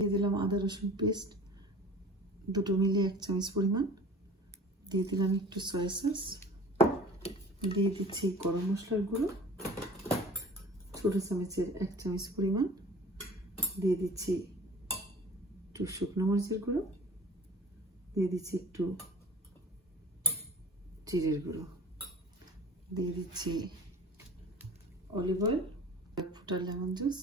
দিয়ে দিলাম আদা রসুন পেস্ট, দুটো মিলিয়ে 1 চামচ পরিমাণ। দিয়ে দিলাম একটু সয়া সস, দিয়ে দিচ্ছি গরম মশলার গুঁড়ো ছোট চামচের 1 চামচ পরিমাণ। দিয়ে দিচ্ছি একটু শুকনো মরিচের গুঁড়ো, দিয়ে দিচ্ছি একটু জিরের গুঁড়ো, দিয়ে দিচ্ছি অলিভ অয়েল, 1 ফোঁটা লেমন জুস,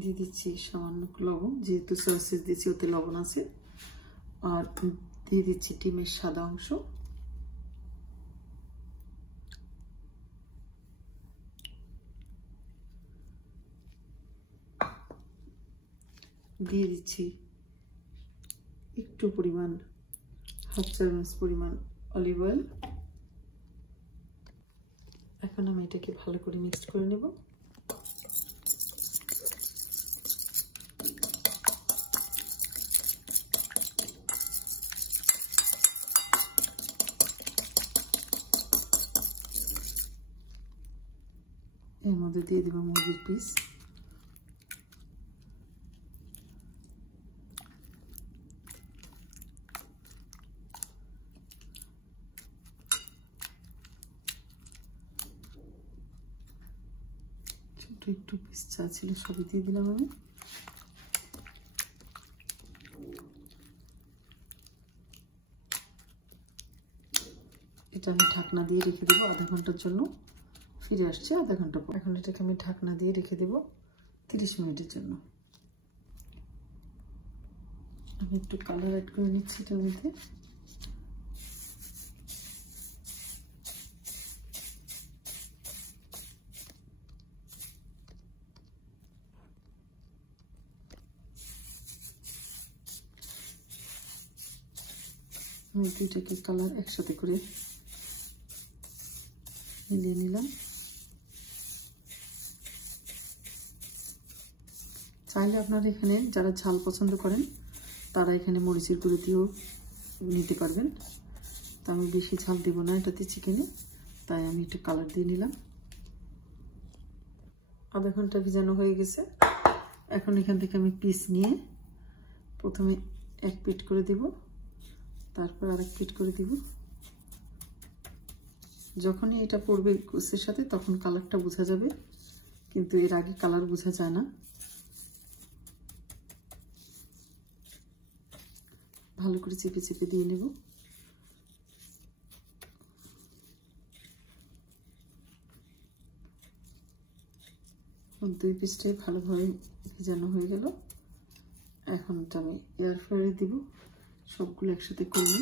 দিয়ে দিচ্ছি সামান্য লবণ, যেহেতু সয়া সস দিচ্ছি ওতে লবণ আছে। আর দিয়ে দিচ্ছি ডিমের সাদা অংশ, দিয়ে দিচ্ছি একটু পরিমাণ 1/2 চামচ পরিমাণ অলিভ অয়েল। এখন আমি এটাকে ভালো করে মিক্সড করে নেব। এর মধ্যে দিয়ে দেব মুরগির পিস, ছোট একটু পিস চা ছিল সবই দিয়ে দিলাম আমি। এটা আমি ঢাকনা দিয়ে রেখে দেবো আধা ঘন্টার জন্য। ফিরে আসছে আধা ঘন্টা পর। এখন এটাকে আমি ঢাকনা দিয়ে রেখে দেবো 30 মিনিটের জন্য। আমি একটু কালার অ্যাড করে নিচ্ছি এটার মধ্যে। আমি দুইটাকে কালার একসাথে করে মিলিয়ে নিলাম। চাইলে আপনারা এখানে যারা ঝাল পছন্দ করেন তারা এখানে মরিচের গুঁড়ো দিয়েও নিতে পারবেন। তো আমি বেশি ঝাল দেব না এটাতে চিকেনে, তাই আমি একটু কালার দিয়ে নিলাম। আধা ঘন্টা ভিজানো হয়ে গেছে। এখন এখান থেকে আমি পিস নিয়ে প্রথমে 1 পিট করে দিব, তারপর আরেক পিট করে দিব। যখনই এটা পড়বে গোসের সাথে তখন কালারটা বোঝা যাবে, কিন্তু এর আগে কালার বোঝা যায় না। ভালো করে চেপে চেপে দিয়ে নেব। দুই পিসটাই ভালোভাবে ভেজানো হয়ে গেল। এখন এটা আমি এয়ার ফ্রায়ারে দিব, সবগুলো একসাথে করলে।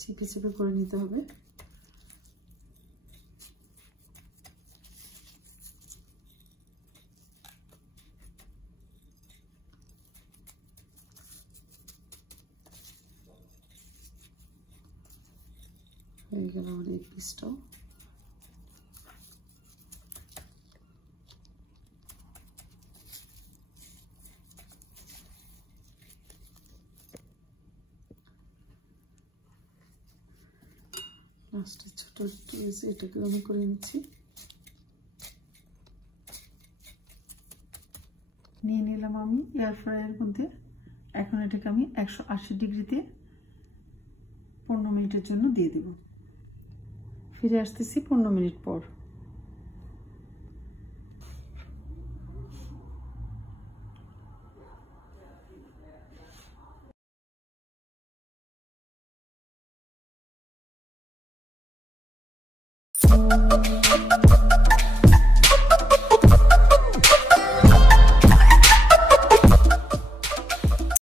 চেপে চেপে করে নিতে হবে। হয়ে গেল আমার এই পিসটাও। লাস্টে ছোট একটু এটাকে আমি করে নিচ্ছি। নিয়ে নিলাম আমি এয়ার ফ্রায়ারের মধ্যে। এখন এটাকে আমি 180 ডিগ্রিতে 15 মিনিটের জন্য দিয়ে দেব। ফিরে আসতেছি 15 মিনিট পর।